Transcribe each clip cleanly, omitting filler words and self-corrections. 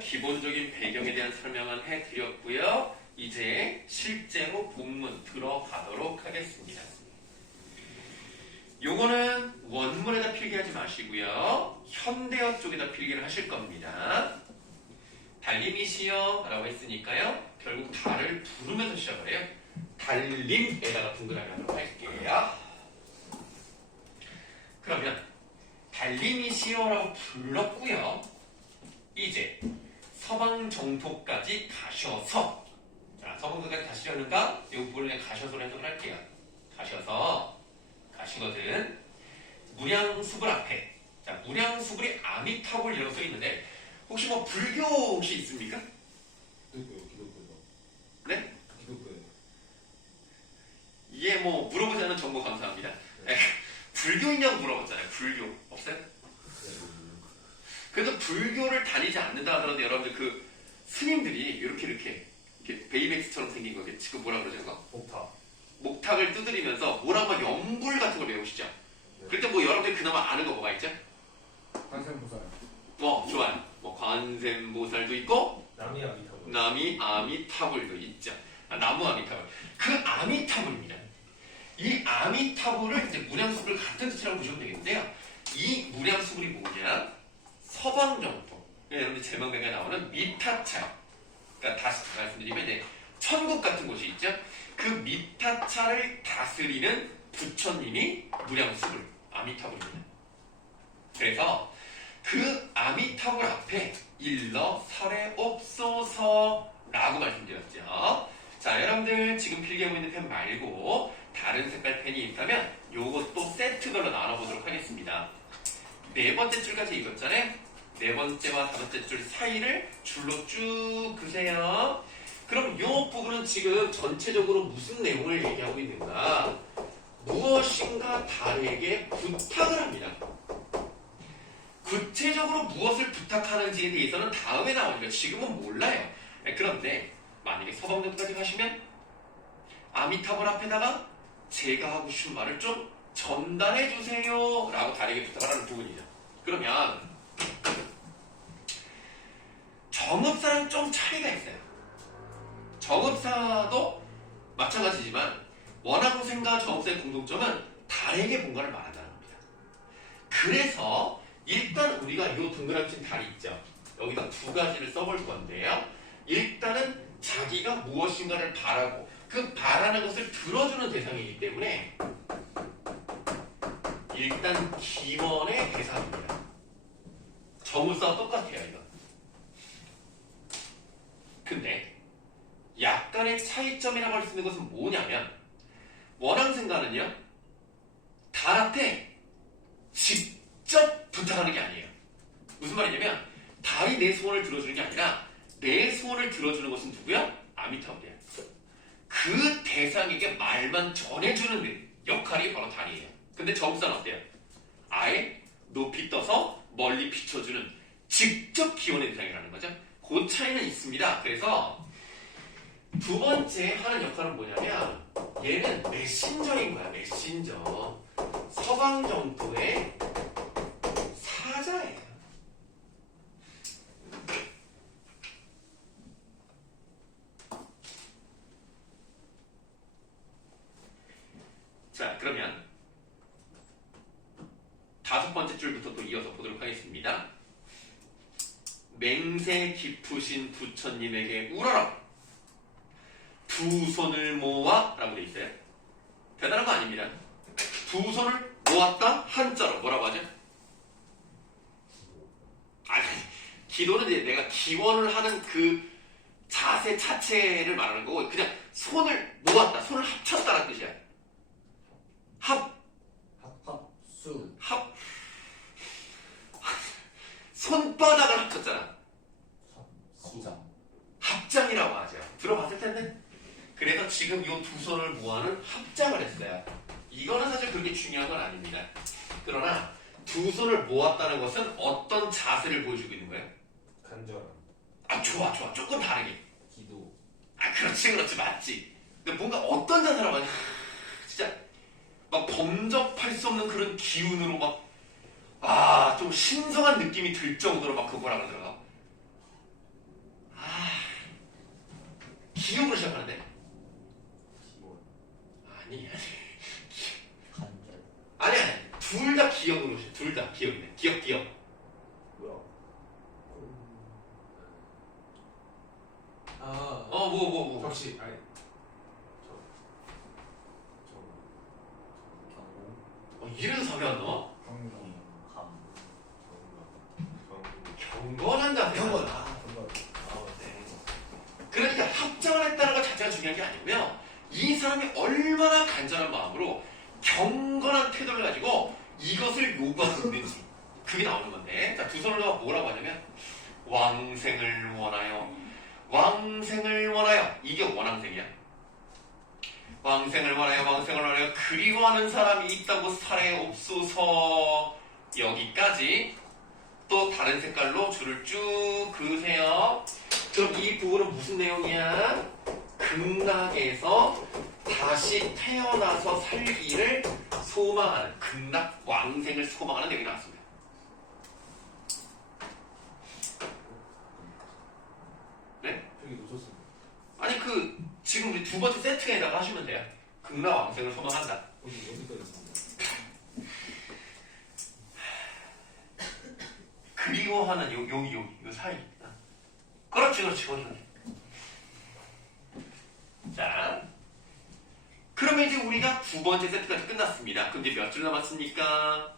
기본적인 배경에 대한 설명은 해드렸고요. 이제 실제로 본문 들어가도록 하겠습니다. 요거는 원문에다 필기하지 마시고요. 현대어 쪽에다 필기를 하실 겁니다. 달림이시여 라고 했으니까요. 결국 달을 부르면서 시작을 해요. 달림에다가 동그라미 하도록 할게요. 그러면 달림이시여라고 불렀고요. 이제 서방정토까지 가셔서, 자, 서방정토까지 가시려는가? 이 부분에 가셔서로 해석을 할게요. 가셔서 가시거든. 무량수불 앞에, 자, 무량수불이 아미타불이라고 써 있는데 혹시 뭐 불교 혹시 있습니까? 기독교요. 네? 기독교요. 예, 뭐 물어보지 않은 정보 감사합니다. 네. 불교인냐고 물어봤잖아요. 불교 없어요? 그래도 불교를 다니지 않는다 하더라도 여러분들 그 스님들이 이렇게 베이맥스처럼 생긴 거, 지금 뭐라 그러죠? 그거? 목탁을 두드리면서 뭐라고 연불 같은 걸 외우시죠? 네. 그럴 때 뭐 여러분들이 그나마 아는 거 뭐가 있죠? 관세음보살. 좋아요. 뭐 관세음보살도 있고 남이 아미타불. 남이 아미타불도 있죠. 나무 아미타불. 그 아미타불입니다. 이 아미타불을 이제 무량수불 같은 뜻이라고 보시면 되겠는데요. 이 무량수불이 뭐냐? 서방정토. 여러분들 제명배가 나오는 미타차. 그러니까 다시 말씀드리면 이제 천국 같은 곳이 있죠. 그 미타차를 다스리는 부처님이 무량수불, 아미타불입니다. 그래서 그 아미타불 앞에 일러 살해옵소서 라고 말씀드렸죠. 자, 여러분들 지금 필기하고 있는 펜 말고 다른 색깔 펜이 있다면 요것도 세트별로 나눠보도록 하겠습니다. 네 번째 줄까지 읽었잖아요. 네 번째와 다섯 번째 줄 사이를 줄로 쭉 그세요. 그럼 이 부분은 지금 전체적으로 무슨 내용을 얘기하고 있는가? 무엇인가 달에게 부탁을 합니다. 구체적으로 무엇을 부탁하는지에 대해서는 다음에 나오니까 지금은 몰라요. 그런데 만약에 서방정토까지 가시면 아미타불 앞에다가 제가 하고 싶은 말을 좀 전달해 주세요 라고 달에게 부탁을 하는 부분이죠. 그러면 정읍사랑 좀 차이가 있어요. 정읍사도 마찬가지지만 원앙생과 정읍사의 공통점은 달에게 뭔가를 말한다는 겁니다. 그래서 일단 우리가 이 동그라미 친 달이 있죠. 여기다 두 가지를 써볼 건데요. 일단은 자기가 무엇인가를 바라고 그 바라는 것을 들어주는 대상이기 때문에 일단 기원의 대상입니다. 정읍사와 똑같아요, 이거. 근데 약간의 차이점이라고 할 수 있는 것은 뭐냐면 원앙생가는요, 달한테 직접 부탁하는 게 아니에요. 무슨 말이냐면 달이 내 소원을 들어주는 게 아니라 내 소원을 들어주는 것은 누구야? 아미타불이야. 그 대상에게 말만 전해주는 역할이 바로 달이에요. 근데 정읍사는 어때요? 아예 높이 떠서 멀리 비춰주는 직접 기원의 대상이라는 거죠. 그 차이는 있습니다. 그래서 두 번째 하는 역할은 뭐냐면 얘는 메신저인 거야. 메신저. 서방정토의 사자예요. 자, 그러면 다섯 번째 줄부터 또 이어서 보도록 하겠습니다. 맹세 깊으신 부처님에게 울어라. 두 손을 모아 라고 되어 있어요. 대단한 거 아닙니다. 두 손을 모았다 한자로 뭐라고 하죠? 아니, 기도는 이제 내가 기원을 하는 그 자세 자체를 말하는 거고 그냥 손을 모았다, 손을 합쳤다라는 뜻이야. 손바닥을 합쳤잖아. 합장이라고 하죠. 들어봤을 텐데. 그래서 지금 이 두 손을 모아는 합장을 했어요. 이거는 사실 그렇게 중요한 건 아닙니다. 그러나 두 손을 모았다는 것은 어떤 자세를 보여주고 있는 거예요? 간절함. 좋아. 조금 다르게. 기도. 그렇지. 맞지. 근데 뭔가 어떤 자세라고 하냐. 진짜 막 범접할 수 없는 그런 기운으로 막 좀 신성한 느낌이 들 정도로 막 그거라 그러더라고. 기역으로 시작하는데? 기원. 아니. 간절. 아니. 둘 다 기역으로 시작. 둘 다 기역이네. 기역. 뭐야? 뭐. 역시 아니. 경공. 이래도 답이 안 나와? 경공. 감. 경건한다. 경건. 네. 그러니까 합장을 했다는 것 자체가 중요한 게 아니고요. 이 사람이 얼마나 간절한 마음으로 경건한 태도를 가지고 이것을 요구하고 있는지 그게 나오는 건데, 자, 두 손을 넣어 뭐라고 하냐면 왕생을 원하여, 왕생을 원하여. 이게 원왕생이야. 왕생을 원하여, 왕생을 원하여 그리워하는 사람이 있다고 사례옵소서. 여기까지. 또 다른 색깔로 줄을 쭉 그으세요. 그럼 이 부분은 무슨 내용이야? 극락에서 다시 태어나서 살기를 소망하는, 극락 왕생을 소망하는 내용이 나왔습니다. 네? 여기 놓쳤습니다. 아니 지금 우리 두 번째 세트에다가 하시면 돼요. 극락 왕생을 소망한다. 어디까지 있습니다. 그리워하는 요 사이. 그렇지. 자, 그러면 이제 우리가 두 번째 세트까지 끝났습니다. 그럼 이제 몇 줄 남았습니까?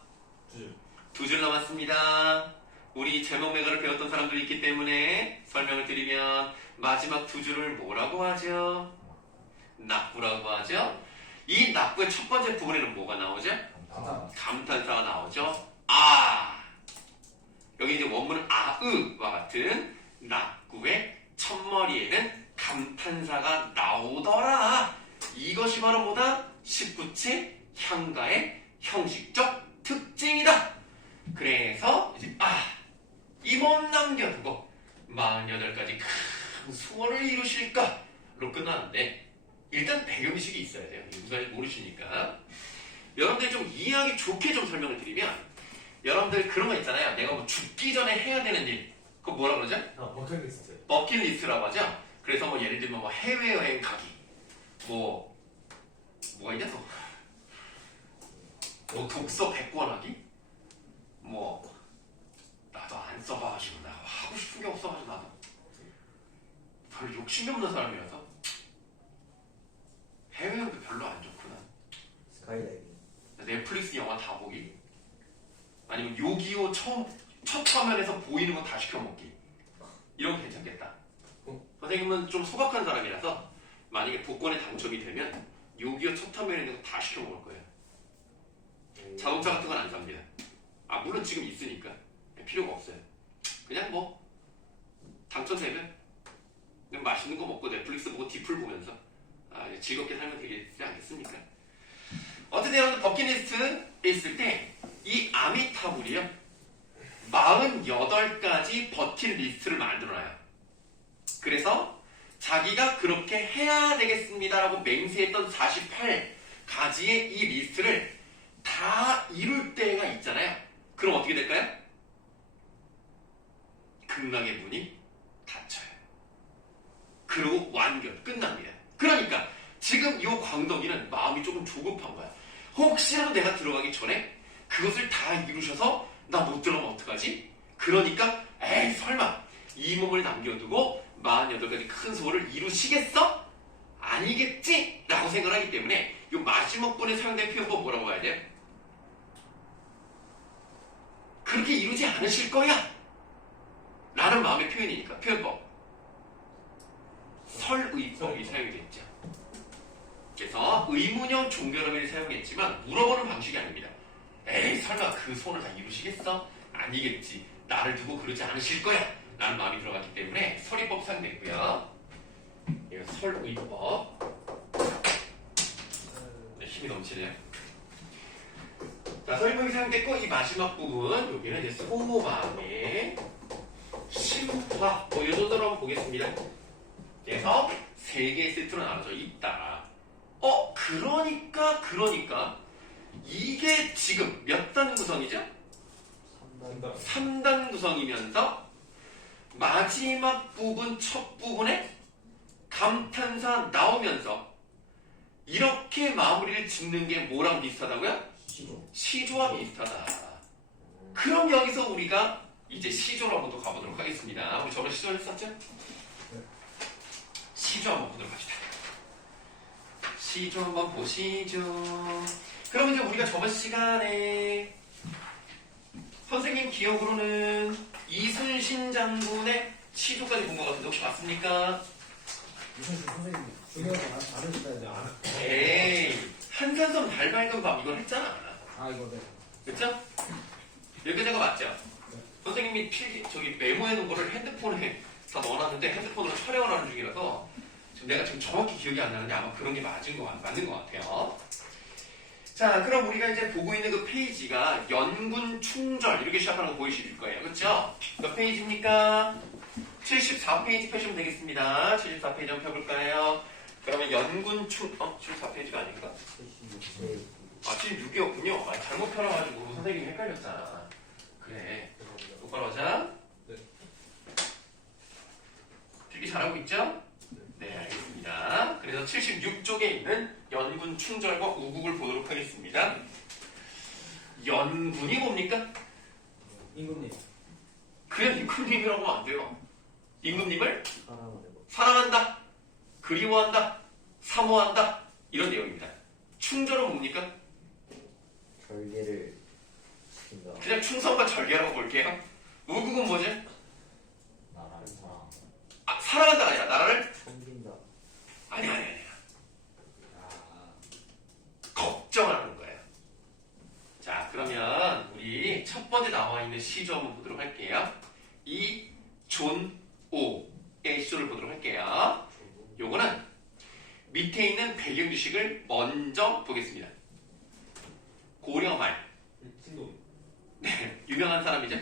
2줄. 2줄 남았습니다. 우리 제목 매거를 배웠던 사람들이 있기 때문에 설명을 드리면 마지막 2줄을 뭐라고 하죠? 낙부라고 하죠. 이 낙부의 첫 번째 부분에는 뭐가 나오죠? 감탄사가 나오죠. 여기 이제 원문은 아으와 같은 낙구의 첫머리에는 감탄사가 나오더라. 이것이 바로 뭐다? 19체 향가의 형식적 특징이다. 그래서 이제 이 몸 남겨두고 48가지 큰 소원을 이루실까로 끝나는데, 일단 배경지식이 있어야 돼요. 무슨 모르시니까. 여러분들이 좀 이해하기 좋게 좀 설명을 드리면, 여러분들 그런 거 있잖아요. 내가 뭐 죽기 전에 해야 되는 일. 그거 뭐라 그러죠? 버킷리스트. 버킷리스트라고 하죠. 그래서 뭐 예를 들면 뭐 해외여행 가기. 뭐가 있냐 또? 뭐 독서 100권 하기? 나도 안 써봐가지고 나 하고 싶은 게 없어가지고 나도 별로 욕심이 없는 사람이라서 해외여행도 별로 안 좋구나. 스카이다이빙. 넷플릭스 영화 다 보기, 아니면 요기요 첫 화면에서 보이는 거 다 시켜먹기. 이런 거 괜찮겠다. 선생님은 좀 소박한 사람이라서 만약에 복권에 당첨이 되면 요기요 첫 화면에 있는 거 다 시켜먹을 거예요. 자동차 같은 건 안 삽니다. 물론 지금 있으니까 필요가 없어요. 그냥 당첨되면 그냥 맛있는 거 먹고 넷플릭스 보고 디플 보면서 즐겁게 살면 되겠지 않겠습니까? 어쨌든 여러분 버킷리스트에 있을 때 이 아미타불이요 48가지 버킷리스트를 만들어놔요. 그래서 자기가 그렇게 해야 되겠습니다라고 맹세했던 48가지의 이 리스트를 다 이룰 때가 있잖아요. 그럼 어떻게 될까요? 극락의 문이 닫혀요. 그리고 완결 끝납니다. 그러니까 지금 이 광덕이는 마음이 조금 조급한 거야. 혹시라도 내가 들어가기 전에 그것을 다 이루셔서 나 못 들어가면 어떡하지? 그러니까 에이 설마 이 몸을 남겨두고 48가지 큰 소원을 이루시겠어? 아니겠지? 라고 생각하기 때문에 이 마지막 분에 사용된 표현법 뭐라고 해야 돼? 그렇게 이루지 않으실 거야 라는 마음의 표현이니까 표현법 설의법이 사용이 됐죠. 그래서 의문형 종결어민을 사용했지만 물어보는 방식이 아닙니다. 에이 설마 그 소원을 다 이루시겠어? 아니겠지. 나를 두고 그러지 않으실 거야 라는 마음이 들어갔기 때문에 설의법 사용됐고요. 이거 설의법. 네, 힘이 넘치네요. 자, 설의법이 사용됐고 이 마지막 부분 여기는 이제 소모마음의 심화 이 정도로 한번 보겠습니다. 그래서 3개의 세트로 나눠져 있다. 그러니까 이게 지금 몇 단 구성이죠? 3단 구성이면서 마지막 부분 첫 부분에 감탄사 나오면서 이렇게 마무리를 짓는 게 뭐랑 비슷하다고요? 시조. 시조와 비슷하다. 그럼 여기서 우리가 이제 시조로 한번 또 가보도록 하겠습니다. 우리 저번에 시조 했었죠? 시조 한번 보도록 합시다. 시조 한번 보시죠. 그럼 이제 우리가 저번 시간에 선생님 기억으로는 이순신 장군의 시조까지 본 것 같은데 혹시 맞습니까? 무슨 선생님 중요하지 않으시다는데 안. 에이, 한산섬 달 밝은 밤 이걸 했잖아. 아 이거 네. 그쵸? 여기까지가 맞죠? 선생님이 저기 메모해 놓은 거를 핸드폰에 다 넣어놨는데 핸드폰으로 촬영을 하는 중이라서 지금 내가 지금 정확히 기억이 안 나는데 아마 그런 게 맞는 것 같아요. 자, 그럼 우리가 이제 보고 있는 그 페이지가 연군 충절 이렇게 시작하는 거 보이실 거예요. 그렇죠? 몇 페이지입니까? 74페이지 펴시면 되겠습니다. 74페이지 한번 펴볼까요? 그러면 연군 74페이지가 아닌가? 76세. 아, 76이었군요. 아, 잘못 펴놔가지고 선생님이 헷갈렸잖아. 그래. 똑바로 하자. 네. 필기 잘하고 있죠? 네, 알겠습니다. 그래서 76쪽에 있는 연군 충절과 우국을 보도록 하겠습니다. 연군이 뭡니까? 임금님 그냥 임금님이라고 하면 안 돼요. 임금님을 사랑하고. 사랑한다, 그리워한다, 사모한다 이런 내용입니다. 충절은 뭡니까? 절개를 시킨다. 그냥 충성과 절개라고 볼게요. 우국은 뭐지? 나라를 사랑. 아, 사랑한다가 아니라 나라를 섬긴다. 아니야. 아, 걱정하는 거예요. 자, 그러면 우리 첫 번째 나와 있는 시조 한번 보도록 할게요. 이 존 오의 시조를 보도록 할게요. 요거는 밑에 있는 배경 지식을 먼저 보겠습니다. 고려말. 신동. 네, 유명한 사람이죠.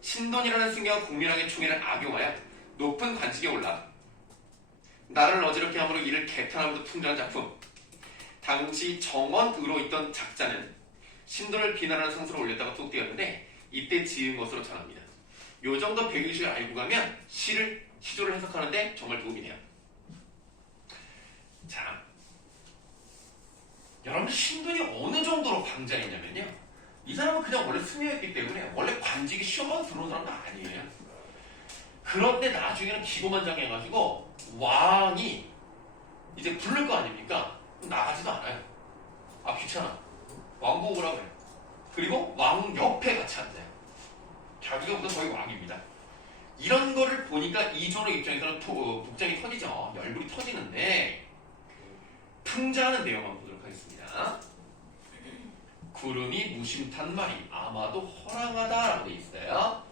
신돈이라는 승려가 국민왕의 총애를 악용하여 높은 관직에 올라 나라를 어지럽게 함으로 이를 개탄하면서 풍자한 작품. 당시 정원으로 있던 작자는 신돈을 비난하는 성수를 올렸다가 툭 띄었는데 이때 지은 것으로 전합니다. 요 정도 배경식을 알고 가면 시조를 해석하는데 정말 도움이 돼요. 자, 여러분 신돈이 어느 정도로 방자했냐면요. 이 사람은 그냥 원래 승려였기 때문에 원래 관직이 시험만 들어온 사람도 아니에요. 그런데 나중에는 기고만장해가지고 왕이 이제 부를 거 아닙니까? 나가지도 않아요. 아, 귀찮아. 왕 보고 오라고 해요. 그리고 왕 옆에 같이 앉아요. 자기가 보다 거의 왕입니다. 이런 거를 보니까 이존의 입장에서는 복장이 터지죠. 열불이 터지는데 풍자하는 내용 한번 보도록 하겠습니다. 구름이 무심탄 말이 아마도 허랑하다라고 돼 있어요.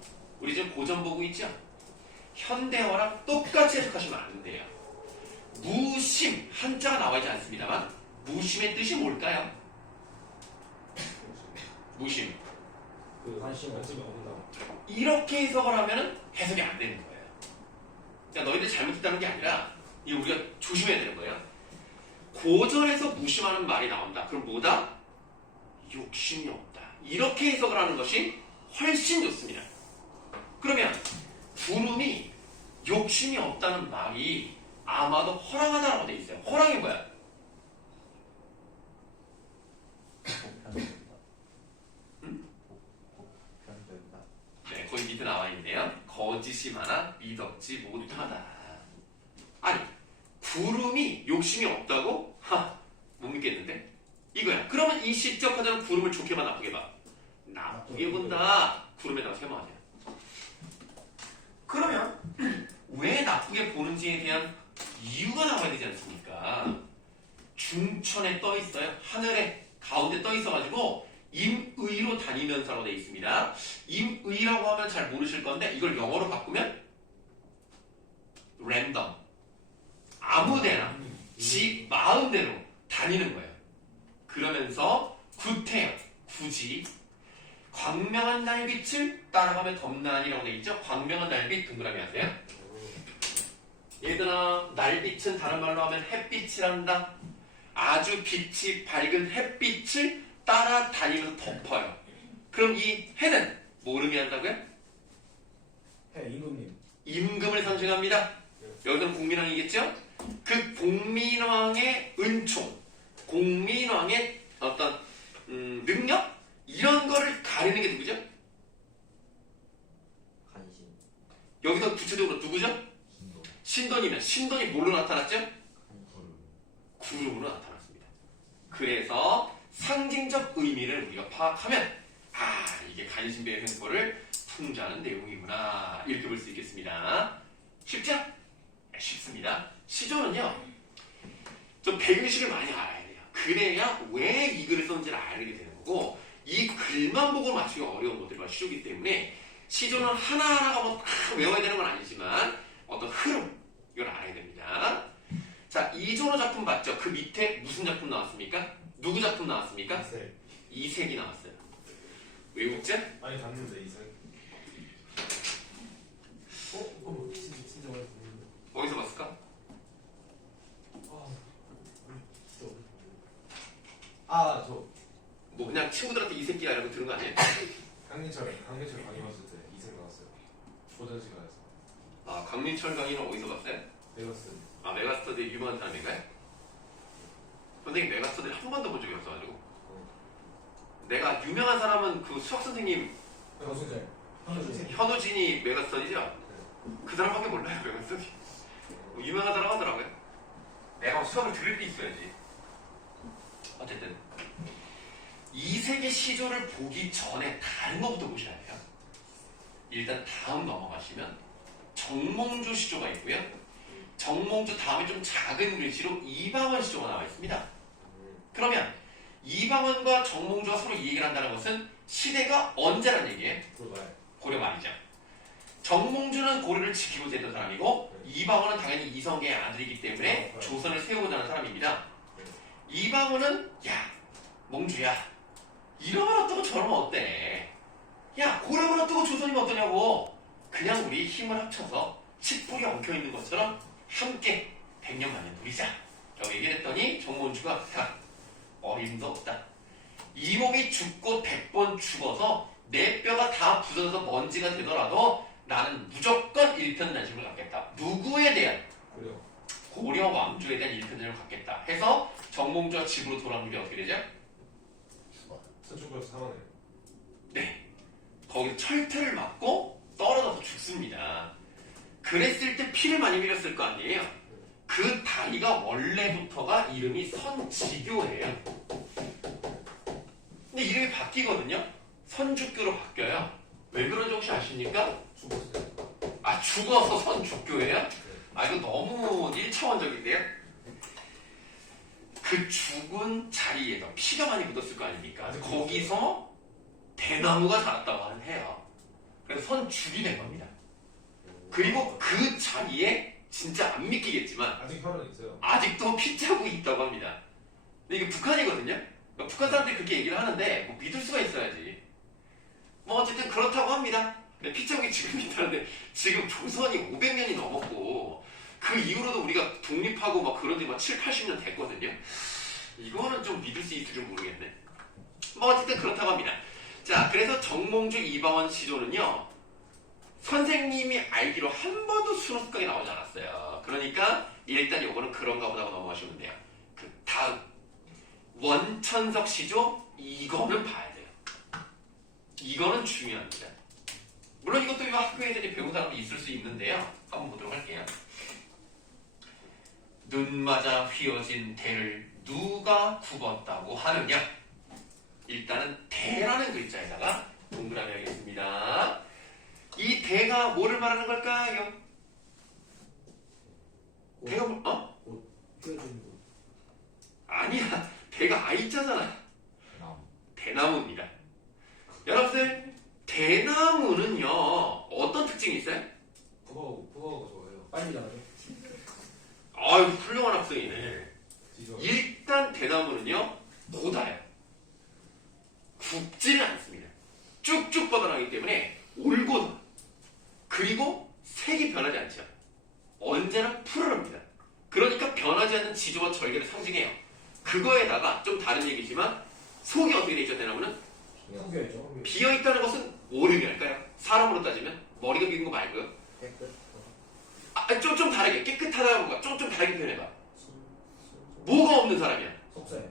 우리 지금 고전 보고 있죠? 현대어랑 똑같이 해석하시면 안 돼요. 무심, 한자가 나와 있지 않습니다만 무심의 뜻이 뭘까요? 무심. 그 관심이 없는다. 이렇게 해석을 하면 해석이 안 되는 거예요. 그러니까 너희들 잘못했다는 게 아니라 이 우리가 조심해야 되는 거예요. 고전에서 무심하는 말이 나온다. 그럼 뭐다? 욕심이 없다. 이렇게 해석을 하는 것이 훨씬 좋습니다. 그러면 구름이 욕심이 없다는 말이 아마도 허랑하다라고 돼 있어요. 허랑이 뭐야? 복편적이다. 네, 거기 밑에 나와 있네요. 거짓이 많아 미덥지 못하다. 아니, 구름이 욕심이 없다고? 못 믿겠는데? 이거야. 그러면 이 시적 화자는 구름을 좋게 봐, 나쁘게 봐? 나쁘게 본다. 구름에다가 세모하세요. 그러면 왜 나쁘게 보는지에 대한 이유가 나와야 되지 않습니까? 중천에 떠 있어요. 하늘에 가운데 떠 있어가지고 임의로 다니면서라고 되어 있습니다. 임의라고 하면 잘 모르실 건데 이걸 영어로 바꾸면 랜덤. 아무데나 지 마음대로 다니는 거예요. 그러면서 구태여, 굳이 광명한 달빛을 따라가면 덥나니라고 되어 있죠. 광명한 달빛 동그라미 하세요. 얘들아, 날빛은 다른 말로 하면 햇빛이란다. 아주 빛이 밝은 햇빛을 따라다니면서 덮어요. 그럼 이 해는 뭘 의미한다고요? 해 임금님. 임금을 상징합니다. 여기는 국민왕이겠죠? 그 공민왕의 은총, 공민왕의 어떤 능력 이런 거를 가리는 게 누구죠? 간신. 여기서 구체적으로 누구죠? 신도. 신돈이면 신돈이 뭘로 나타났죠? 구름. 구름으로 나타났습니다. 그래서 상징적 의미를 우리가 파악하면 이게 간신배의 횡포를 풍자하는 내용이구나 이렇게 볼 수 있겠습니다. 쉽죠? 네, 쉽습니다. 시조는요 좀 배경식을 많이 알아야 돼요. 그래야 왜 이 글을 썼는지를 알게 되는 거고 이 글만 보고 맞추기 어려운 것들이 시조이기 때문에 시조는 하나하나가 뭐 다 외워야 되는 건 아니지만 어떤 흐름 이걸 알아야 됩니다. 자, 이조로 작품 봤죠? 그 밑에 무슨 작품 나왔습니까? 누구 작품 나왔습니까? 네. 이색이 나왔어요. 외국제? 아니 갔는데 이상. 진짜 어렵네. 어디서 봤을까? 저 뭐 그냥 친구들한테 이 새끼야 이러고 들은 거 아니에요? 강민철 강의 봤을 때 이생 나왔어요. 조전시간에서. 아, 강민철 강의는 어디서 봤어요? 베가스. 아, 메가스터디 유명한 사람인가요? 선생님 메가스터디를 한 번도 본 적이 없어가지고 내가 유명한 사람은 그 수학 선생님 교수제. 현우진이 메가스터디죠? 그 사람밖에 몰라요 메가스터디. 유명한 사람 하더라고요. 내가 수학을 들을 때 있어야지. 어쨌든 이 세계 시조를 보기 전에 다른 것부터 보셔야 돼요. 일단 다음 넘어가시면 정몽주 시조가 있고요. 정몽주 다음에 좀 작은 글씨로 이방원 시조가 나와 있습니다. 그러면 이방원과 정몽주가 서로 이 얘기를 한다는 것은 시대가 언제란 얘기예요? 고려 말이죠. 정몽주는 고려를 지키고자 했던 사람이고 이방원은 당연히 이성계의 아들이기 때문에 조선을 세우고자 하는 사람입니다. 이방원은 야 몽주야 이러면 어떠고 저러면 어때? 야 고려면 어떠고 조선이면 어떠냐고. 그냥 우리 힘을 합쳐서 칡불이 엉켜있는 것처럼 함께 백년만년 누리자 라고 얘기를 했더니 정몽주가 야 어림도 없다. 이 몸이 죽고 100번 죽어서 내 뼈가 다 부서져서 먼지가 되더라도 나는 무조건 일편단심을 갖겠다. 누구에 대한? 고려 왕조에 대한 일편단심을 갖겠다 해서 정몽주가 집으로 돌아오는 게 어떻게 되죠? 서초구에서 사망해. 네, 거기서 철퇴를 맞고 떨어져서 죽습니다. 그랬을 때 피를 많이 흘렸을 거 아니에요? 그 다리가 원래부터가 이름이 선지교예요. 근데 이름이 바뀌거든요. 선주교로 바뀌어요. 왜 그런지 혹시 아십니까? 아, 죽어서 선주교예요? 아, 이거 너무 1차원적인데요? 그 죽은 자리에서 피가 많이 묻었을 거 아닙니까? 거기서 대나무가 자랐다고 해요. 그래서 선죽이 된 겁니다. 그리고 그 자리에 진짜 안 믿기겠지만 아직 혈흔 있어요. 아직도 피자국이 있다고 합니다. 근데 이게 북한이거든요? 그러니까 북한 사람들이 그렇게 얘기를 하는데 뭐 믿을 수가 있어야지. 뭐 어쨌든 그렇다고 합니다. 근데 피자국이 지금 있다는데 지금 조선이 500년이 넘었고 그 이후로도 우리가 독립하고 막 그런 지 막 7, 80년 됐거든요. 이거는 좀 믿을 수 있을지 모르겠네. 뭐 어쨌든 그렇다고 합니다. 자, 그래서 정몽주 이방원 시조는요. 선생님이 알기로 한 번도 수능특강에 나오지 않았어요. 그러니까 일단 요거는 그런가 보다 하고 넘어가시면 돼요. 그 다음 원천석 시조 이거는 봐야 돼요. 이거는 중요합니다. 물론 이것도 학교에 대해 배운 사람이 있을 수 있는데요. 한번 보도록 할게요. 눈 맞아 휘어진 대를 누가 굽었다고 하느냐? 일단은 대라는 글자에다가 동그라미 하겠습니다. 이 대가 뭐를 말하는 걸까요? 대가 뭐? 아니야. 대가 아이자잖아. 대나무입니다. 여러분들 대나무는요 어떤 특징이 있어요? 국어가 좋아요. 빨리 나가죠. 아유 훌륭한 학생이네. 지조. 일단 대나무는요 고다요. 굽지는 않습니다. 쭉쭉 뻗어나가기 때문에 올고다. 그리고 색이 변하지 않죠. 언제나 푸르릅니다. 그러니까 변하지 않는 지조와 절개를 상징해요. 그거에다가 좀 다른 얘기지만 속이 어떻게 돼 있죠 대나무는? 후교죠. 비어있다는 것은 뭐를 의미할까요? 사람으로 따지면 머리가 비는 거 말고요. 깨끗. 좀 다르게 깨끗하다가 뭔가 좀 다르게 표현해봐. 뭐가 없는 사람이야? 속세.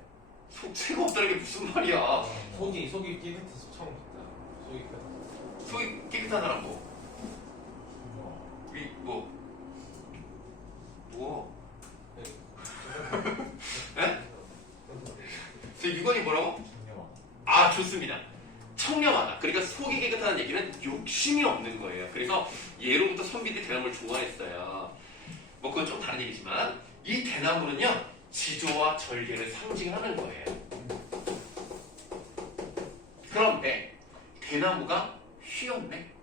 속세가 없다는 게 무슨 말이야? 속이 깨끗해서 참 좋다. 속이 깨끗해서. 속이 깨끗한 사람 뭐? 에? 저 6번이 뭐라고? 아, 좋습니다. 청렴하다. 그러니까 속이 깨끗하다는 얘기는 욕심이 없는 거예요. 그래서 예로부터 선비들이 대나무를 좋아했어요. 뭐 그건 좀 다른 얘기지만 이 대나무는요 지조와 절개를 상징하는 거예요. 그런데 대나무가 휘었네.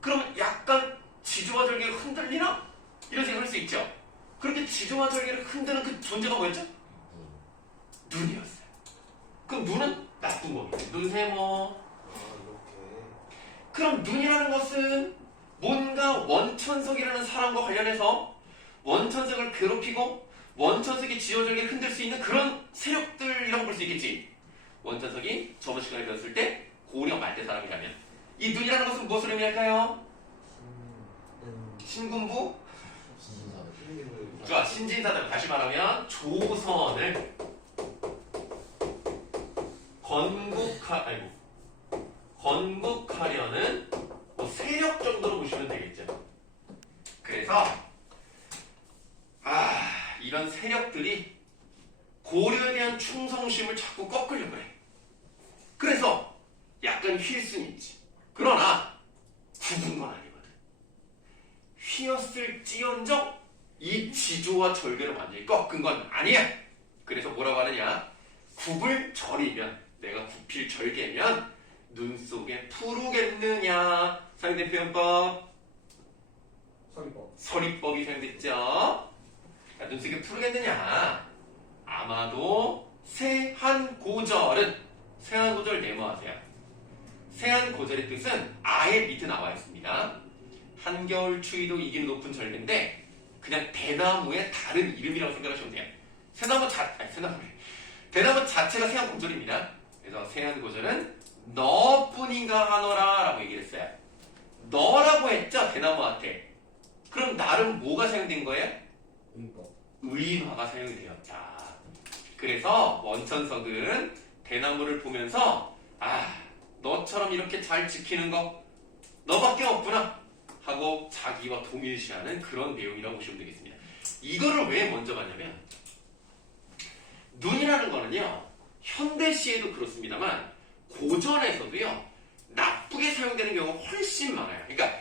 그러면 약간 지조와 절개가 흔들리나? 이런 생각을 할 수 있죠. 그렇게 지조와 절개를 흔드는 그 존재가 뭐였죠? 눈이었어요. 그럼 눈은 나쁜 겁니다. 눈세모. 그럼 눈이라는 것은 뭔가 원천석이라는 사람과 관련해서 원천석을 괴롭히고 원천석이 지어절개 흔들 수 있는 그런 세력들이라고 볼 수 있겠지. 원천석이 저번 시간에 배웠을 때 고려 말대 사람이라면 이 눈이라는 것은 무엇을 의미할까요? 신군부? 좋아, 신진사들. 다시 말하면 조선을 건국하려는 뭐 세력 정도로 보시면 되겠죠. 그래서 이런 세력들이 고려에 대한 충성심을 자꾸 꺾으려고 해. 그래서 약간 휠 수는 있지. 그러나 굽은 건 아니거든. 휘었을지언정 이 지조와 절개를 완전히 꺾은 건 아니야. 그래서 뭐라고 하느냐? 굽을 절이면, 내가 굽힐 절개면 눈 속에 푸르겠느냐. 사용된 표현법 서리법이 사용됐죠. 눈 속에 푸르겠느냐. 아마도 세한고절은, 세한고절 네모하세요. 세한고절의 뜻은 아예 밑에 나와 있습니다. 한겨울 추위도 이기는 높은 절개인데 그냥 대나무의 다른 이름이라고 생각하시면 돼요. 대나무 자체가 세한고절입니다. 그래서 세한고절은 너뿐인가 하노라 라고 얘기를 했어요. 너라고 했죠, 대나무한테. 그럼 나름 뭐가 사용된 거예요? 의화가 사용이 되었다. 그래서 원천석은 대나무를 보면서 너처럼 이렇게 잘 지키는 거 너밖에 없구나 하고 자기와 동일시하는 그런 내용이라고 보시면 되겠습니다. 이거를 왜 먼저 봤냐면 눈이라는 거는요 현대시에도 그렇습니다만 고전에서도요 나쁘게 사용되는 경우가 훨씬 많아요. 그러니까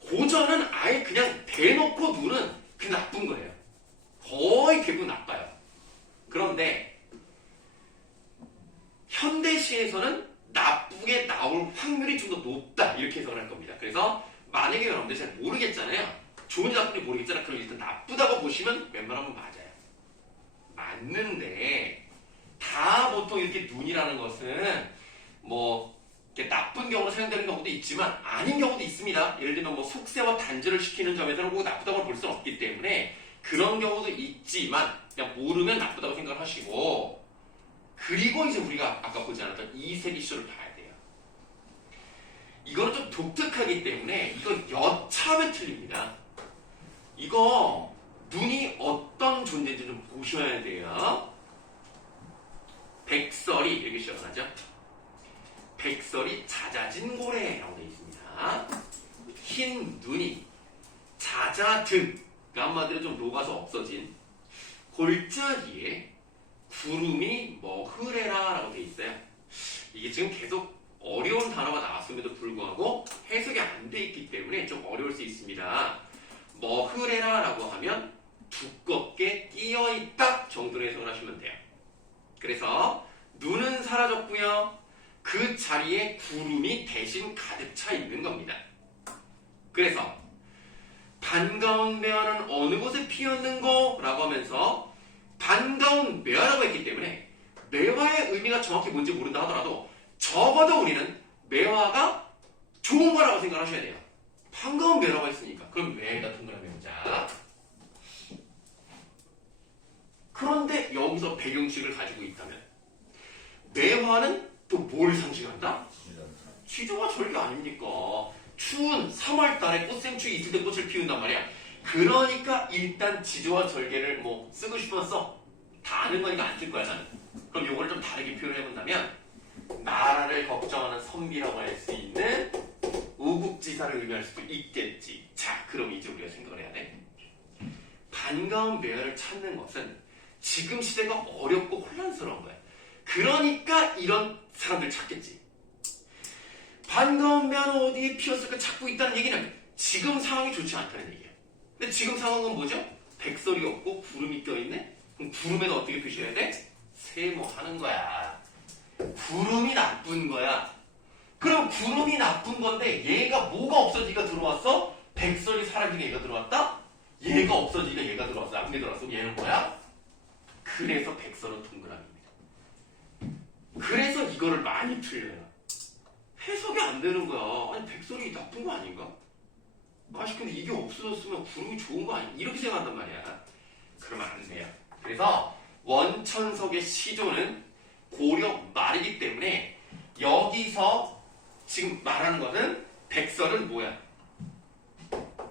고전은 아예 그냥 대놓고 눈은 그냥 나쁜 거예요. 거의 대부분 나빠요. 그런데 현대시에서는 나쁘게 나올 확률이 좀 더 높다 이렇게 해석을 할 겁니다. 그래서 만약에 여러분들 잘 모르겠잖아요. 좋은지 나쁜지 모르겠잖아. 그럼 일단 나쁘다고 보시면 웬만하면 맞아요. 맞는데 다 보통 이렇게 눈이라는 것은 뭐 이렇게 나쁜 경우로 사용되는 경우도 있지만 아닌 경우도 있습니다. 예를 들면 뭐 속세와 단절을 시키는 점에서는 꼭 나쁘다고 볼 수는 없기 때문에 그런 경우도 있지만 그냥 모르면 나쁘다고 생각을 하시고, 그리고 이제 우리가 아까 보지 않았던 이세기쇼를 봐야 돼요. 이거는 좀 독특하기 때문에 이거 여차하면 틀립니다. 이거 눈이 어떤 존재인지 좀 보셔야 돼요. 백설이 이렇게 시작하죠. 백설이 잦아진 고래라고 되어 있습니다. 흰 눈이 잦아든, 한마디로 좀 녹아서 없어진 골짜기에 구름이 머흐레라 라고 되어 있어요. 이게 지금 계속 어려운 단어가 나왔음에도 불구하고 해석이 안 돼 있기 때문에 좀 어려울 수 있습니다. 머흐레라 라고 하면 두껍게 끼어있다 정도로 해석을 하시면 돼요. 그래서 눈은 사라졌고요. 그 자리에 구름이 대신 가득 차 있는 겁니다. 그래서 반가운 매화는 어느 곳에 피었는고? 라고 하면서 반가운 매화라고 했기 때문에 매화의 의미가 정확히 뭔지 모른다 하더라도 적어도 우리는 매화가 좋은 거라고 생각하셔야 돼요. 반가운 매화가 있으니까. 그럼 매에다 동그라미 해보자. 그런데 여기서 배경식을 가지고 있다면 매화는 또 뭘 상징한다? 지조와 절개 아닙니까? 추운 3월 달에 꽃샘추위 있을 때 꽃을 피운단 말이야. 그러니까 일단 지조와 절개를 뭐 쓰고 싶었어. 다 아는 거니까 안 쓸 거야 나는. 그럼 요거를 좀 다르게 표현해 본다면 나라를 걱정하는 선비라고 할 수 있는 우국지사를 의미할 수도 있겠지. 자, 그럼 이제 우리가 생각을 해야 돼. 반가운 매화를 찾는 것은 지금 시대가 어렵고 혼란스러운 거야. 그러니까 이런 사람들 찾겠지. 반가운 매화는 어디에 피었을까 찾고 있다는 얘기는 지금 상황이 좋지 않다는 얘기야. 근데 지금 상황은 뭐죠? 백설이 없고 구름이 껴있네? 그럼 구름에다 어떻게 표시해야 돼? 세모하는 거야. 구름이 나쁜 거야. 그럼 구름이 나쁜 건데 얘가 뭐가 없어지니까 들어왔어? 백설이 사라지니까 얘가 들어왔다? 얘가 없어지니까 얘가 들어왔어. 나쁜 게 들어왔어. 얘는 뭐야? 그래서 백설은 동그라미입니다. 그래서 이거를 많이 틀려요. 해석이 안 되는 거야. 아니 백설이 나쁜 거 아닌가? 아씨 근데 이게 없어졌으면 구름이 좋은 거 아니야? 이렇게 생각한단 말이야. 그러면 안 돼요. 그래서 원천석의 시조는 고려 말이기 때문에 여기서 지금 말하는 것은 백설은 뭐야?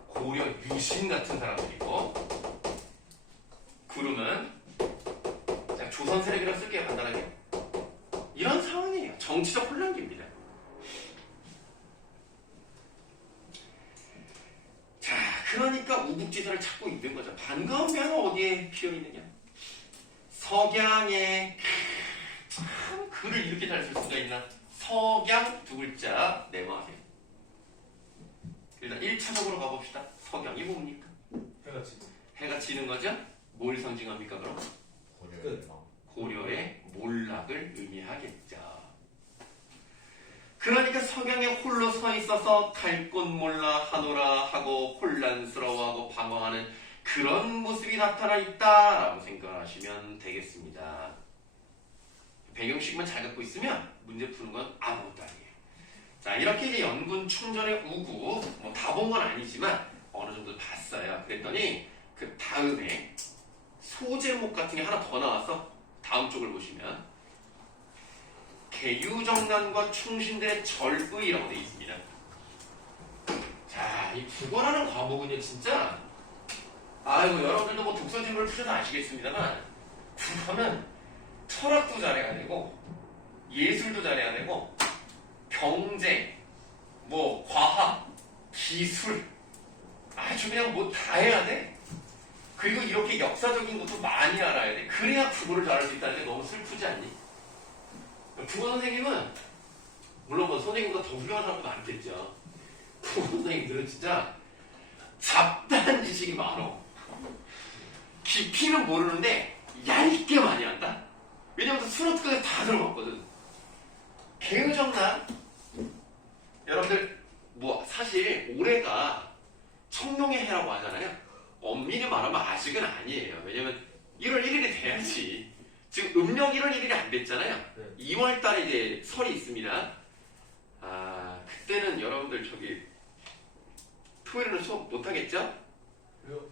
고려 유신 같은 사람들이고 구름은 자, 조선 세력이라고 쓸게요. 간단하게. 이런 상황이에요. 정치적 혼란기입니다. 자, 그러니까 우국지사를 찾고 있는 거죠. 반가운 매화는 어디에 피어있느냐? 석양에 참 글을 이렇게 잘 쓸 수가 있나? 석양 두 글자 네모하게. 일단 1차적으로 가봅시다. 석양이 뭡니까? 해가 지고 해가 지는 거죠? 뭘 상징합니까 그럼? 끝. 고려의 몰락을 의미하겠죠. 그러니까 석양에 홀로 서 있어서 갈 곳 몰라 하노라 하고 혼란스러워하고 방황하는 그런 모습이 나타나 있다라고 생각하시면 되겠습니다. 배경식만 잘 갖고 있으면 문제 푸는 건 아무것도 아니에요. 자, 이렇게 이제 연군 충전의 우구 뭐 다 본 건 아니지만 어느 정도 봤어요. 그랬더니 그 다음에 소제목 같은 게 하나 더 나와서 다음 쪽을 보시면 개유정난과 충신들의 절의라고 되어 있습니다. 자, 이 국어라는 과목은요 진짜 아이고 여러분들도 뭐 독서지문을 푸셔서 아시겠습니다만 국어는 철학도 잘해야 되고 예술도 잘해야 되고 경제, 뭐 과학, 기술 아주 그냥 뭐 다 해야 돼. 그리고 이렇게 역사적인 것도 많이 알아야 돼. 그래야 국어를 잘할 수 있다는 게 너무 슬프지 않니? 국어 선생님은 물론 뭐 선생님보다 더 훌륭한 사람도 많겠죠. 국어 선생님들은 진짜 잡다한 지식이 많어. 깊이는 모르는데 얇게 많이 한다. 왜냐면 수능까지 다 들어봤거든. 개유정난 여러분들 뭐 사실 올해가 청룡의 해라고 하잖아요. 엄밀히 말하면 아직은 아니에요. 왜냐면 1월 1일이 돼야지. 지금 음력 1월 1일이 안 됐잖아요. 네. 2월 달에 이제 설이 있습니다. 아, 그때는 여러분들 저기 토요일에는 수업 못 하겠죠? 왜요?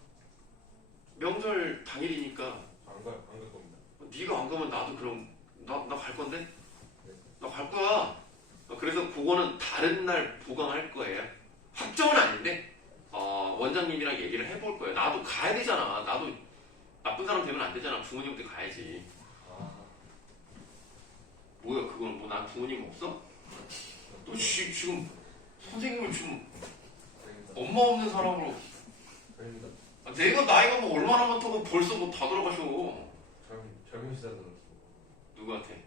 명절 당일이니까 안 갈 겁니다. 네가 안 가면 나도 그럼 나 갈 건데? 네. 나 갈 거야. 그래서 그거는 다른 날 보강할 거예요. 확정은 아닌데 원장님이랑 얘기를 해볼 거예요. 나도 가야 되잖아. 나도 나쁜 사람 되면 안 되잖아. 부모님한테 가야지. 아, 뭐야 그건 뭐 난 부모님 없어? 너 지금 선생님을 지금 아닙니다. 엄마 없는 사람으로 아닙니다. 내가 나이가 뭐 얼마나 많다고 벌써 뭐 다 돌아가셔. 젊은 시절 들었어. 누구한테?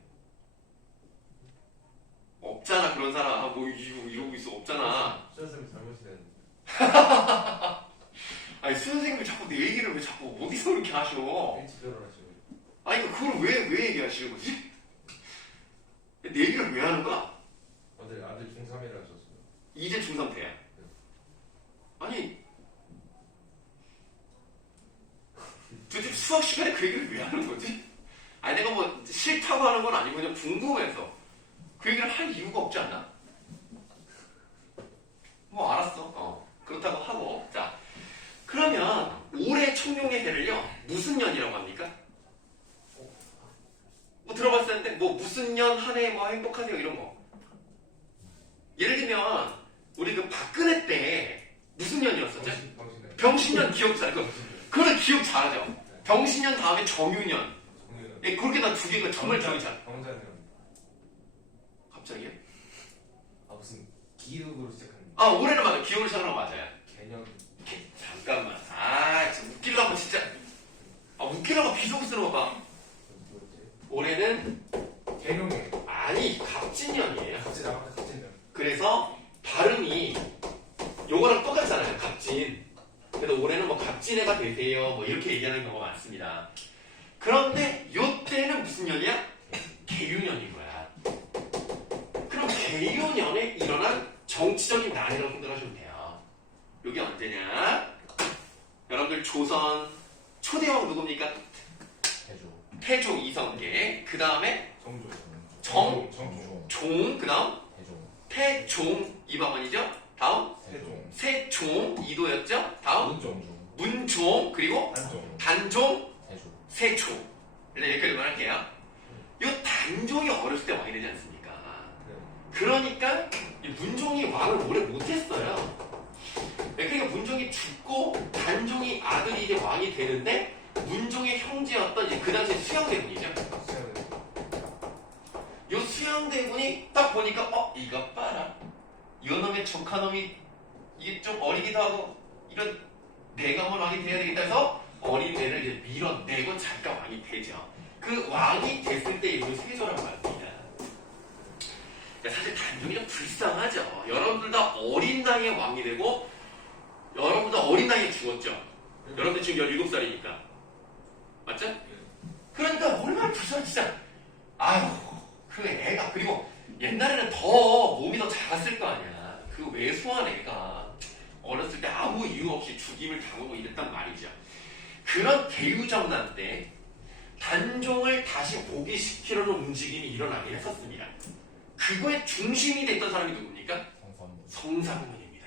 없잖아 그런 사람. 뭐 이러고 있어. 없잖아. 수현쌤이 젊은 시대는 아니 선생님이 자꾸 내 얘기를 왜 자꾸 어디서 그렇게 하셔? 일찍 결혼하시고. 아니 그걸 왜 얘기하시는 거지? 내 얘기를 왜 하는 거야? 아들 중3이라 하셨어요. 이제 중3 돼야. 아니 도대체 수학 시간에 그 얘기를 왜 하는 거지? 아니 내가 뭐 싫다고 하는 건 아니고 그냥 궁금해서 그 얘기를 할 이유가 없지 않나? 뭐 알았어. 그렇다고 하고 자 그러면 올해 청룡의 해를요 무슨 년이라고 합니까? 뭐 들어봤을 텐데 뭐 무슨 년 한 해 뭐 행복하세요 이런 거. 예를 들면 우리 그 박근혜 때 무슨 년이었었죠? 당신은 병신년 기억 잘, 그거는 기억 잘하죠. 병신년 다음에 정유년. 정유년. 예, 그렇게 난 두 개가 정말 기억이 잘. 병자년. 갑자기요? 아 무슨 기읍으로 시작하는 아, 올해는 맞아요. 기억을 시작하는 거 맞아요. 개년. 잠깐만. 아, 진짜 웃기려고 진짜. 아, 웃기려고 비속 쓰는 거 봐. 뭐였지? 올해는 개룡해. 아니 갑진년이에요. 같이 나가서 같이년. 그래서 발음이 요거랑 똑같잖아요. 갑진. 그래서 올해는 뭐 갑진해가 되세요. 뭐 이렇게 얘기하는 경우가 많습니다. 그런데 요때는 무슨 년이야? 개유년인 거야. 그럼 개유년에 일어난 정치적인 난이라고 생각하시면 돼요. 여기 언제냐? 여러분들 조선 초대왕 누굽니까? 대조. 태조 이성계. 그 다음에 정조. 종, 그 다음 대종. 태종 이방원이죠. 다음 세종. 세종 이도였죠. 다음 문종종. 문종 그리고 단종. 단종 대조. 세초. 일단 여기까지만 할게요. 요 단종이 어렸을 때 왕이 되지 않습니까? 그러니까 이 문종이 왕을 오래 못했어요. 그러니까 문종이 죽고 단종이 아들이 이제 왕이 되는데 문종의 형제였던 이제 그 당시에 수양대군이죠. 요 수양대군이 딱 보니까 이거 봐라. 이놈의 조카놈이 이게 좀 어리기도 하고 이런 내가 한번 왕이 돼야 되겠다 해서 어린 애를 이제 밀어내고 자기가 왕이 되죠. 그 왕이 됐을 때 이름을 세조라고 합니다. 사실 단종이 좀 불쌍하죠. 여러분들 다 어린 나이에 왕이 되고 여러분들 다 어린 나이에 죽었죠. 여러분들 지금 17살이니까 맞죠? 그러니까 얼마나 불쌍해 진짜. 아휴 그 애가 그리고 옛날에는 더 몸이 더 작았을 거 아니야. 그 왜소한 애가 어렸을 때 아무 이유 없이 죽임을 당하고 이랬단 말이죠. 그런 개유정난 때 단종을 다시 복위시키려는 움직임이 일어나긴 했었습니다. 그거의 중심이 됐던 사람이 누굽니까? 성삼문입니다.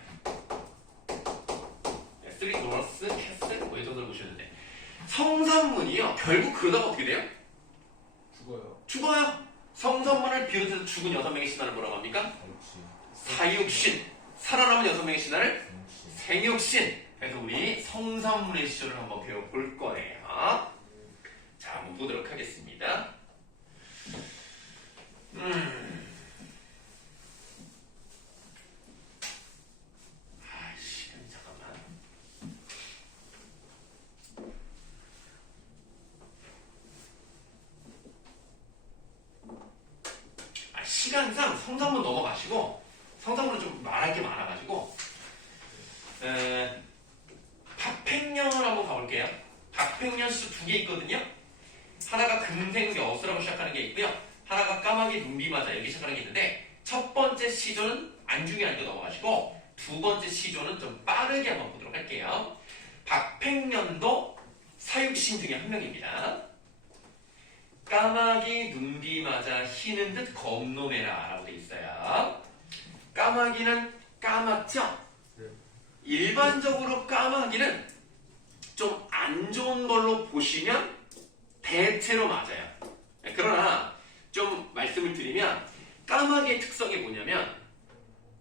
쓰리 노러스 캐슬 뭐 이런 걸 보셨는데 성삼문이요 결국 그러다가 어떻게 돼요? 죽어요. 성삼문을 비롯해서 죽은 6명의 신하를 뭐라고 합니까? 사육신. 살아남은 6명의 신하를 생육신. 그래서 우리 성삼문의 시절을 한번 배워볼 거예요. 자, 한번 보도록 하겠습니다. 시간이 잠깐만. 시간상 성삼문 넘어가시고 성삼문은 좀 말할 게 많아가지고 박팽년을 한번 가볼게요. 박팽년 시조 2개 있거든요. 하나가 금생여수라고 시작하는 게 있고요. 하나가 까마귀 눈비맞아 여기 시작하는 게 있는데 첫 번째 시조는 안중에 앉아 넘어가시고 두 번째 시조는 좀 빠르게 한번 보도록 할게요. 박팽년도 사육신 중에 한 명입니다. 까마귀 눈비맞아 희는 듯 겁노매라 라고 돼 있어요. 까마귀는 까맣죠? 일반적으로 까마귀는 좀 안 좋은 걸로 보시면 대체로 맞아요. 그러나 좀 말씀을 드리면 까마귀의 특성이 뭐냐면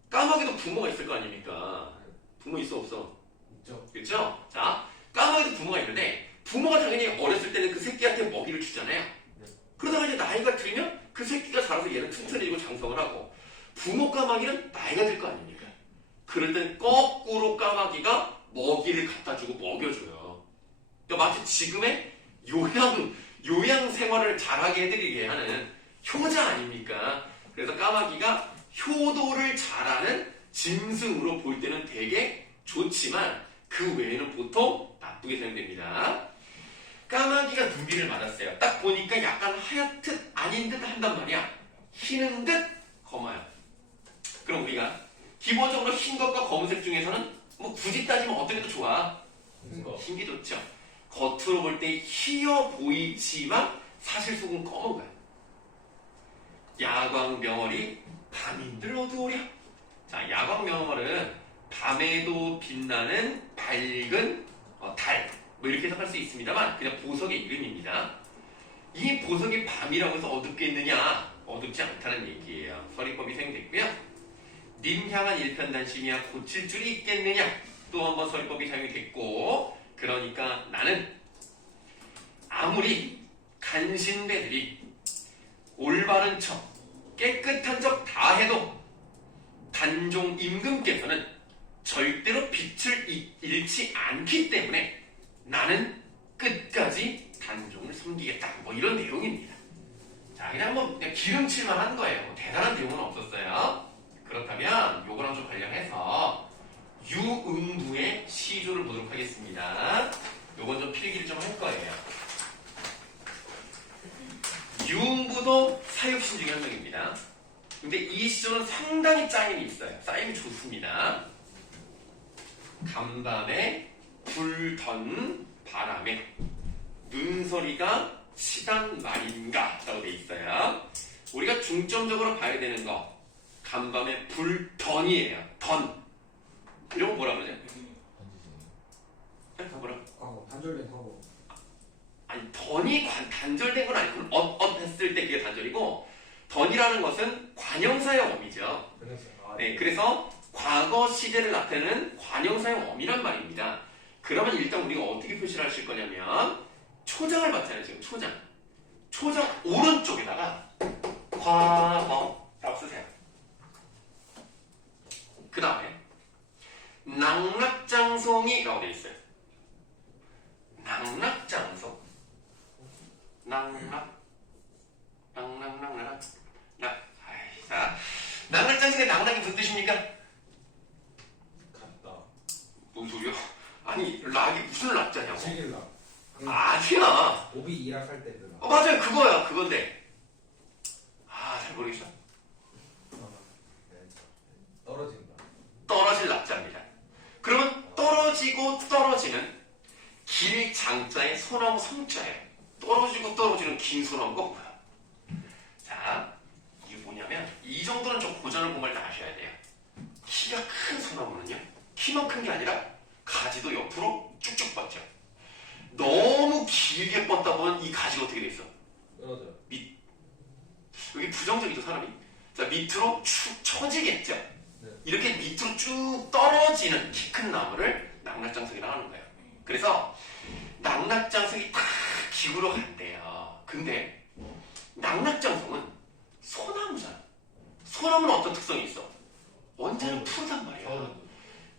까마귀도 부모가 있을 거 아닙니까? 부모 있어 없어? 있죠. 그렇죠? 자, 까마귀도 부모가 있는데 부모가 당연히 어렸을 때는 그 새끼한테 먹이를 주잖아요. 그러다가 이제 나이가 들면 그 새끼가 자라서 얘는 튼튼해지고 장성을 하고 부모 까마귀는 나이가 들 거 아닙니까? 그럴 땐 거꾸로 까마귀가 먹이를 갖다 주고 먹여줘요. 그러니까 마치 지금의 요양 생활을 잘하게 해드리게 하는 효자 아닙니까? 그래서 까마귀가 효도를 잘하는 짐승으로 볼 때는 되게 좋지만 그 외에는 보통 나쁘게 사용됩니다. 까마귀가 눈비를 맞았어요. 딱 보니까 약간 하얗듯 아닌 듯 한단 말이야. 흰은 듯 검어요. 그럼 우리가 기본적으로 흰 것과 검은색 중에서는 뭐 굳이 따지면 어떤 게 더 좋아? 흰 게 좋죠. 겉으로 볼 때 희어 보이지만 사실 속은 검은 거야. 야광명월이 밤인들 어두우랴. 자, 야광명월은 밤에도 빛나는 밝은 달, 뭐 이렇게 해석할 수 있습니다만 그냥 보석의 이름입니다. 이 보석이 밤이라고 해서 어둡겠느냐? 어둡지 않다는 얘기예요. 서리법이 사용됐고요. 님 향한 일편단심이야 고칠 줄이 있겠느냐? 또 한 번 서리법이 사용이 됐고, 그러니까 나는 아무리 간신배들이 올바른 척, 깨끗한 척 다 해도 단종 임금께서는 절대로 빛을 잃지 않기 때문에 나는 끝까지 단종을 섬기겠다. 뭐 이런 내용입니다. 자, 그냥 뭐 그냥 기름칠만 한 거예요. 뭐 대단한 내용은 없었어요. 그렇다면 요거랑 좀 관련해서 유응부의 시조를 보도록 하겠습니다. 요건 좀 필기를 좀 할 거예요. 유응부도 사육신 중에 한 명입니다. 근데 이 시조는 상당히 짜임이 있어요. 짜임이 좋습니다. 간밤에 불던 바람에 눈소리가 치단 말인가 라고 돼 있어요. 우리가 중점적으로 봐야 되는 거 간밤에 불던이에요. 던 이런 거 뭐라 그러죠? 다 뭐라? 과거 단절된 과거. 아니 던이 단절된 건 아니고 했을 때 그게 단절이고, 던이라는 것은 관형사형 어미죠. 네, 그래서 과거 시제를 나타내는 관형사형 어미란 말입니다. 그러면 일단 우리가 어떻게 표시를 하실 거냐면 초장을 봤잖아요. 지금 초장 오른쪽에다가 과거라고 쓰세요. 그 다음에 낙낙장송이라고 되어 있어요. 낙낙장송, 낙낙장송의 낙낙이 무슨 뜻입니까? 같다. 뭔 소리야? 아니 락이 무슨 락자냐고. 즐길라. 아니야. 오비 이락할 때 그. 맞아요. 그거야. 그건데. 잘 모르겠어. 떨어진다. 떨어질 낙자입니다. 그러면 떨어지고 떨어지는 길 장자의 소나무 성자예요. 떨어지고 떨어지는 긴 소나무가 뭐야? 자, 이게 뭐냐면 이 정도는 좀 고전을 공부할 때 아셔야 돼요. 키가 큰 소나무는요, 키만 큰 게 아니라 가지도 옆으로 쭉쭉 뻗죠. 너무 길게 뻗다 보면 이 가지가 어떻게 돼 있어? 떨어져. 여기 부정적이죠, 사람이. 자, 밑으로 축 처지겠죠. 네. 이렇게 밑으로 쭉 떨어지는 키 큰 나무를 낙낙장성이라고 하는 거예요. 그래서 낙낙장성이 딱 기울어 간대요. 근데 낙낙장성은 소나무잖아. 소나무는 어떤 특성이 있어? 언제나 푸르단 말이야.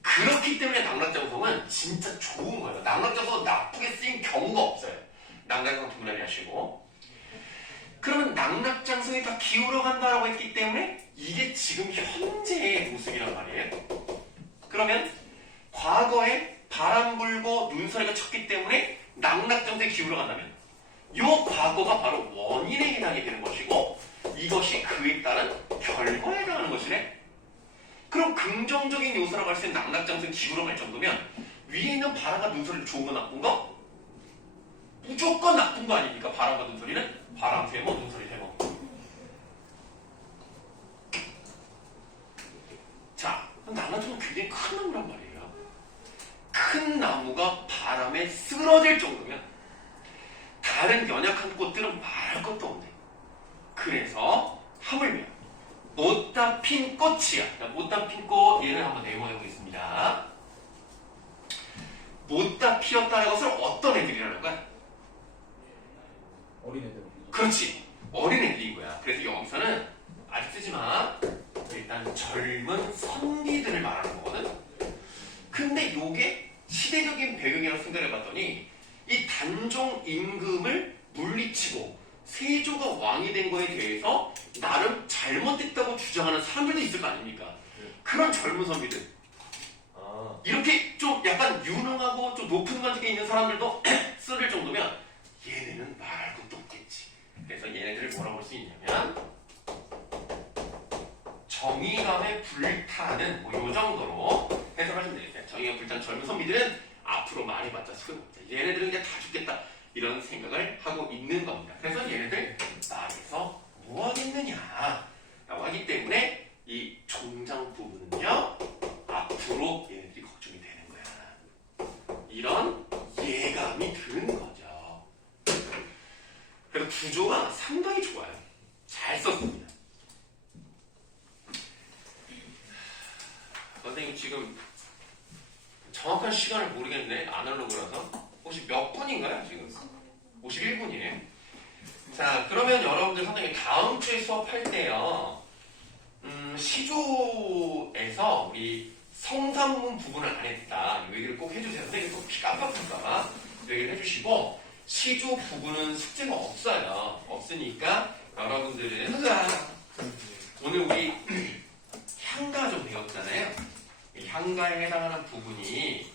그렇기 때문에 낙낙장성은 진짜 좋은 거예요. 낙낙장성은 나쁘게 쓰인 경우가 없어요. 낙낙장성 두분하게 하시고. 그러면 낙낙장성이 다 기울어 간다라고 했기 때문에 이게 지금 현재의 모습이란 말이에요. 그러면 과거에 바람 불고 눈소리가 쳤기 때문에 낙낙장성이 기울어 간다면 이 과거가 바로 원인에 해당이 되는 것이고, 이것이 그에 따른 결과에 해당하는 것이네. 그럼 긍정적인 요소라고 할 수 있는 낙낙장성이 기울어 갈 정도면 위에 있는 바람과 눈소리는 좋은 거 나쁜 거? 무조건 나쁜 거 아닙니까? 바람과 눈소리는? 바람 세모, 눈소리 세모. 자, 낙낙장은 굉장히 큰 나무란 말이에요. 큰 나무가 바람에 쓰러질 정도면 다른 연약한 꽃들은 말할 것도 없네. 그래서 하물며 못다 핀 꽃이야. 못다 핀 꽃 얘를 한번 내모해 보겠습니다. 못다 피었다는 것은 어떤 애들이라는 거야? 어린애들. 그렇지, 어린애들인 거야. 그래서 여기서는 아직 쓰지 마. 일단 젊은 선비들을 말하는 거거든. 근데 요게 시대적인 배경이라고 생각해 봤더니 이 단종 임금을 물리치고 세조가 왕이 된 거에 대해서 나름 잘못됐다고 주장하는 사람들도 있을 거 아닙니까? 그런 젊은 선비들, 이렇게 좀 약간 유능하고 좀 높은 관직에 있는 사람들도 쓸 정도면 얘네는 말할 것도 없겠지. 그래서 얘네들을 뭐라고 볼 수 있냐면 정의감에 불타는 뭐 요 정도로 해석하시면 되겠어요. 정의감에 불타는 젊은 선비들은 앞으로 말해봤자 소용없다. 얘네들은 이제 다 죽겠다. 이런 생각을 하고 있는 겁니다. 그래서 얘네들 말에서 뭐 하겠느냐 라고 하기 때문에 이 종장 부분은요, 앞으로 얘네들이 걱정이 되는 거야. 이런 예감이 드는 거죠. 그래서 구조가 상당히 좋아요. 잘 썼습니다. 선생님 지금 정확한 시간을 모르겠네. 아날로그라서. 혹시 몇 분인가요, 지금? 51분이에요. 자, 그러면 여러분들 선생님이 다음 주에 수업할 때요. 시조에서 우리 성산문 부분을 안 했다. 이 얘기를 꼭 해주세요. 선생님 꼭 깜빡할까봐 이 얘기를 해주시고, 시조 부분은 숙제가 없어요. 없으니까 여러분들은 오늘 우리 향가 좀 배웠잖아요. 이 향가에 해당하는 부분이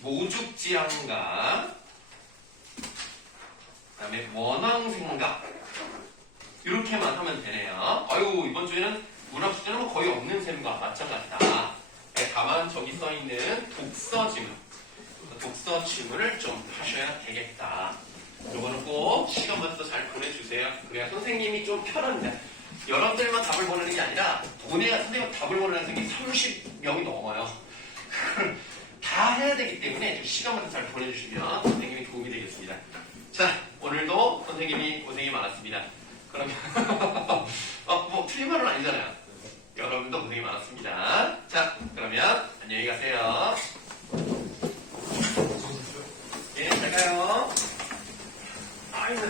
모죽지향가, 그 다음에 원왕생가 이렇게만 하면 되네요. 아유, 이번 주에는 문학 숙제는 뭐 거의 없는 셈과 마찬가지다. 네, 다만 저기 써있는 독서 지문을 좀 하셔야 되겠다. 이거는 꼭 시간 맞춰서 잘 보내주세요. 그래야 선생님이 좀 편합니다. 여러분들만 답을 보내는 게 아니라 보내야 선생님 답을 보내는 선생님이 30명이 넘어요. 그걸 다 해야 되기 때문에 좀 시간 맞춰서 잘 보내주시면 선생님이 도움이 되겠습니다. 자, 오늘도 선생님이 고생이 많았습니다. 그러면 뭐 틀린 말은 아니잖아요. 여러분도 고생이 많았습니다. 자, 그러면 안녕히 가세요. 예, 잘 가요. 아이고.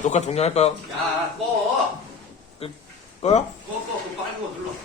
녹화 종료할까요? 야, 꺼. 꺼요? 꺼, 빨간 거 눌러.